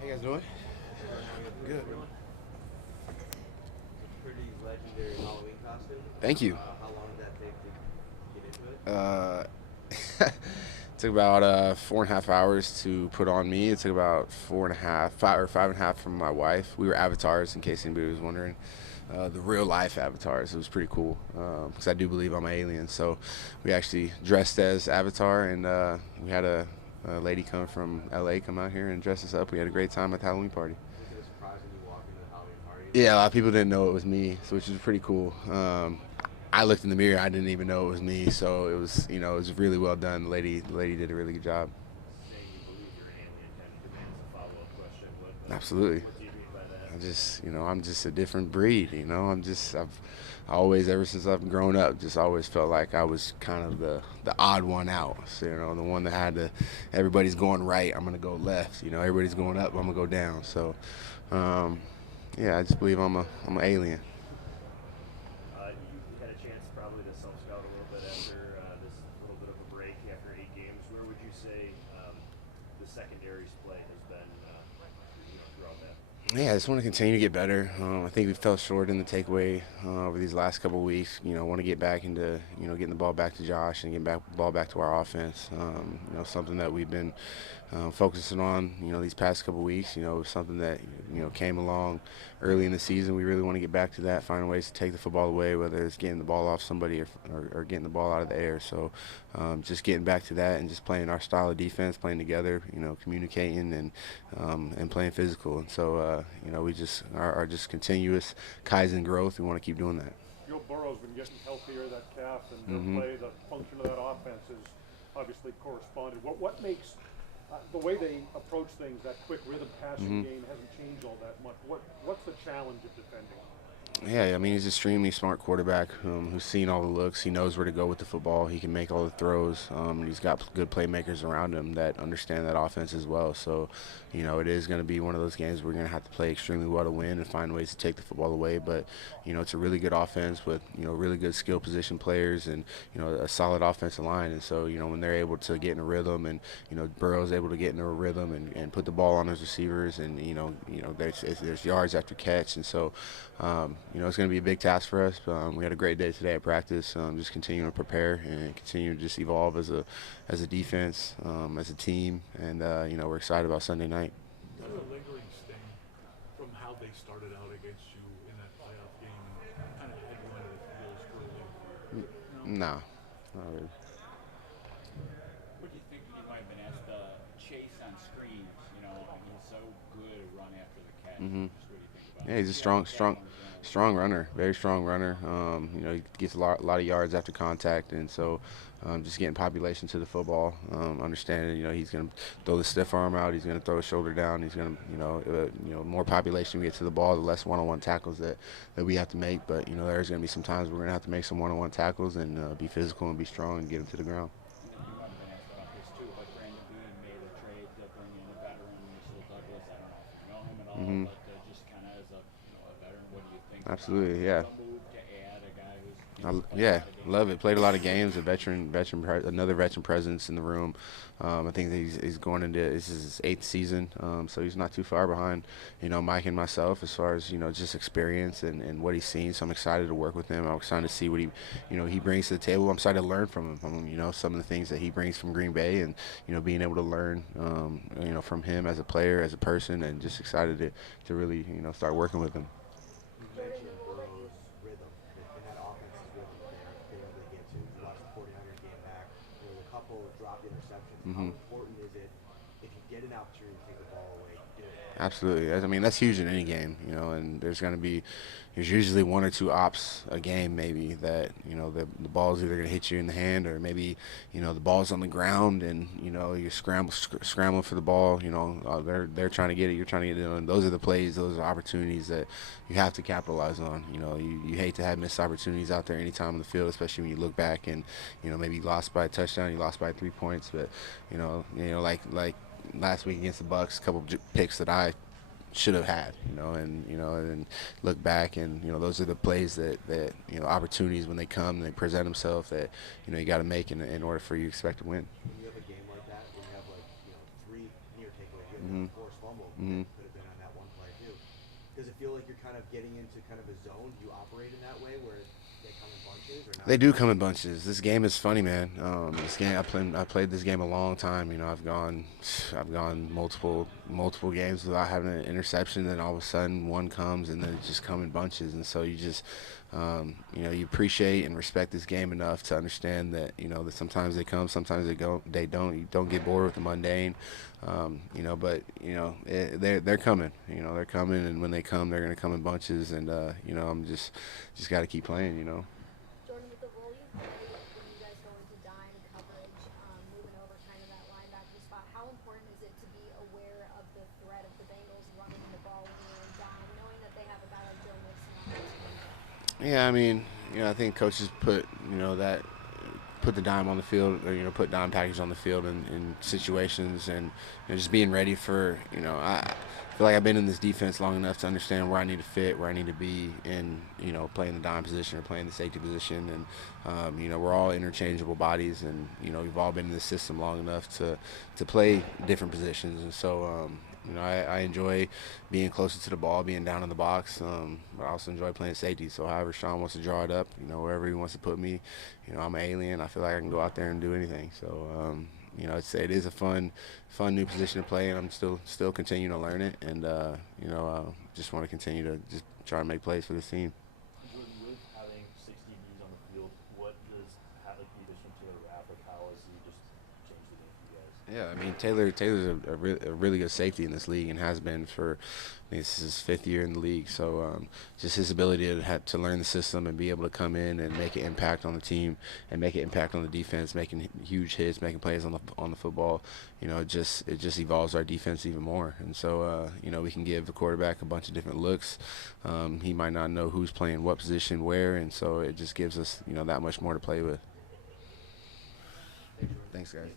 How you guys doing? Good. It's a pretty legendary Halloween costume. Thank you. How long did that take to get into it? Uh, it took about 4.5 hours to put on me. It took about 4.5, 5 and a half from my wife. We were avatars, in case anybody was wondering. The real life avatars. It was pretty cool because I do believe I'm an alien. So we actually dressed as Avatar, and we had a lady come from LA come out here and dress us up. We had a great time at the Halloween party. Was it a surprise when you walked into the Halloween party? Yeah, a lot of people didn't know it was me, so which was pretty cool. I looked in the mirror, I didn't even know it was me, so it was, it was really well done. The lady did a really good job. Saying you believe you're an alien kind of demands a follow-up question. Absolutely. What do you mean by that? I'm just a different breed. I've always, ever since I've grown up, just always felt like I was kind of the odd one out. So, the one that had to, everybody's going right, I'm gonna go left. Everybody's going up, I'm gonna go down. So, yeah, I just believe I'm an alien. You had a chance probably to self-scout a little bit after this little bit of a break after 8 games. Where would you say the secondary's play has been throughout that? Yeah, I just want to continue to get better. I think we fell short in the takeaway over these last couple of weeks. Want to get back into, getting the ball back to Josh and getting the ball back to our offense. Something that we've been focusing on, these past couple of weeks. Something that, came along early in the season. We really want to get back to that, find ways to take the football away, whether it's getting the ball off somebody or getting the ball out of the air. So just getting back to that and just playing our style of defense, playing together, communicating and playing physical. And so, we just are just continuous Kaizen growth. We want to keep doing that. Joe Burrow's been getting healthier, that calf, and Mm-hmm. the function of that offense has obviously corresponded. What makes the way they approach things, that quick rhythm passing game hasn't changed all that much. What's the challenge of defending? Yeah, I mean, he's an extremely smart quarterback who's seen all the looks. He knows where to go with the football. He can make all the throws. And he's got good playmakers around him that understand that offense as well. So, it is going to be one of those games we're going to have to play extremely well to win and find ways to take the football away. But, it's a really good offense with, really good skill position players and, a solid offensive line. And so, when they're able to get in a rhythm and, Burrow's able to get in a rhythm and put the ball on his receivers and, there's yards after catch. And so, it's going to be a big task for us. We had a great day today at practice. Just continuing to prepare and continue to just evolve as a defense, as a team, and we're excited about Sunday night. Is there a lingering sting from how they started out against you in that playoff game and kind of had you under the heels early? No, not really. What do you think he might have been asked to chase on screens? And he's so good at run after the catch. Mm-hmm. Just what do you think about Yeah, he's a strong runner, very strong runner. He gets a lot of yards after contact, and so just getting population to the football, understanding, he's going to throw the stiff arm out, he's going to throw his shoulder down, he's going to, more population we get to the ball, the less one-on-one tackles that we have to make. But, there's going to be some times we're going to have to make some one-on-one tackles and be physical and be strong and get him to the ground. And then you might have been asked about this too, but Brandon Bean made a trade to bring in a veteran, Mr. Douglas. I don't know if you know him at all, Mm-hmm. but just kind of as a veteran, what do you think? Absolutely, about yeah. the move to add a guy who's Yeah, love it. Played a lot of games. Another veteran presence in the room. I think that he's going into this is his 8th season, so he's not too far behind, Mike and myself as far as just experience and what he's seen. So I'm excited to work with him. I'm excited to see what he brings to the table. I'm excited to learn from him. Some of the things that he brings from Green Bay, and being able to learn, from him as a player, as a person, and just excited to really start working with him. You mentioned Burrow's rhythm, and that offense's rhythm they're able to get to. You watched the 49ers game back. There was a couple of dropped interceptions. How important is it if you get an opportunity to take the ball away, do it? Absolutely. I mean, that's huge in any game, and there's usually one or two ops a game maybe that, the ball's either going to hit you in the hand or maybe, the ball's on the ground and, you're scrambling for the ball, they're trying to get it, you're trying to get it, and those are the plays, those are opportunities that you have to capitalize on. You hate to have missed opportunities out there anytime on the field, especially when you look back and, maybe you lost by a touchdown, you lost by 3 points, but, like last week against the Bucks, a couple picks that I should have had, and look back, and those are the plays that opportunities when they come and they present themselves that you got to make in order for you to expect to win. When you have a game like that, when you have 3 near takeaways You had the forced fumble that could have been on that one play too. Does it feel like you're kind of getting into kind of a zone? Do you operate in that way where they come in bunches or not? They do come in bunches. This game is funny, man. This game, I played this game a long time. You know, I've gone multiple games without having an interception. Then all of a sudden, one comes, and then it just come in bunches. And so you just, you know, you appreciate and respect this game enough to understand that, you know, that sometimes they come, sometimes they go, they don't. You don't get bored with the mundane, you know. But you know, they're coming. You know, they're coming, and when they come, they're going to come in bunches. And you know, I'm just got to keep playing. You know. Jordan, with the role you play when you guys go into dime coverage, moving over kind of that linebacker spot, how important is it to be aware of the threat of the Bengals running the ball when you're in dime, knowing that they have a guy like Joe Mixon on their team? Yeah, I mean, you know, I think coaches put, you know, put the dime on the field, or, you know, put dime package on the field in situations, and you know, just being ready for, you know, I feel like I've been in this defense long enough to understand where I need to fit, where I need to be in, you know, playing the dime position or playing the safety position. And you know, we're all interchangeable bodies, and you know, we've all been in this system long enough to play different positions. And so you know, I enjoy being closer to the ball, being down in the box, but I also enjoy playing safety. So however Sean wants to draw it up, you know, wherever he wants to put me, you know, I'm an alien. I feel like I can go out there and do anything. So you know, it is a fun new position to play, and I'm still continuing to learn it, and you know, just want to continue to just try to make plays for this team. Jordan, with having 16 Ds on the field, what does having the addition to the wrap, like how has he just changed the game for you guys? Yeah, I mean Taylor's a really good safety in this league, and has been for, I think this is his 5th year in the league. So just his ability to learn the system and be able to come in and make an impact on the team and make an impact on the defense, making huge hits, making plays on the football. You know, it just evolves our defense even more. And so you know, we can give the quarterback a bunch of different looks. He might not know who's playing what position where, and so it just gives us, you know, that much more to play with. Thanks, guys.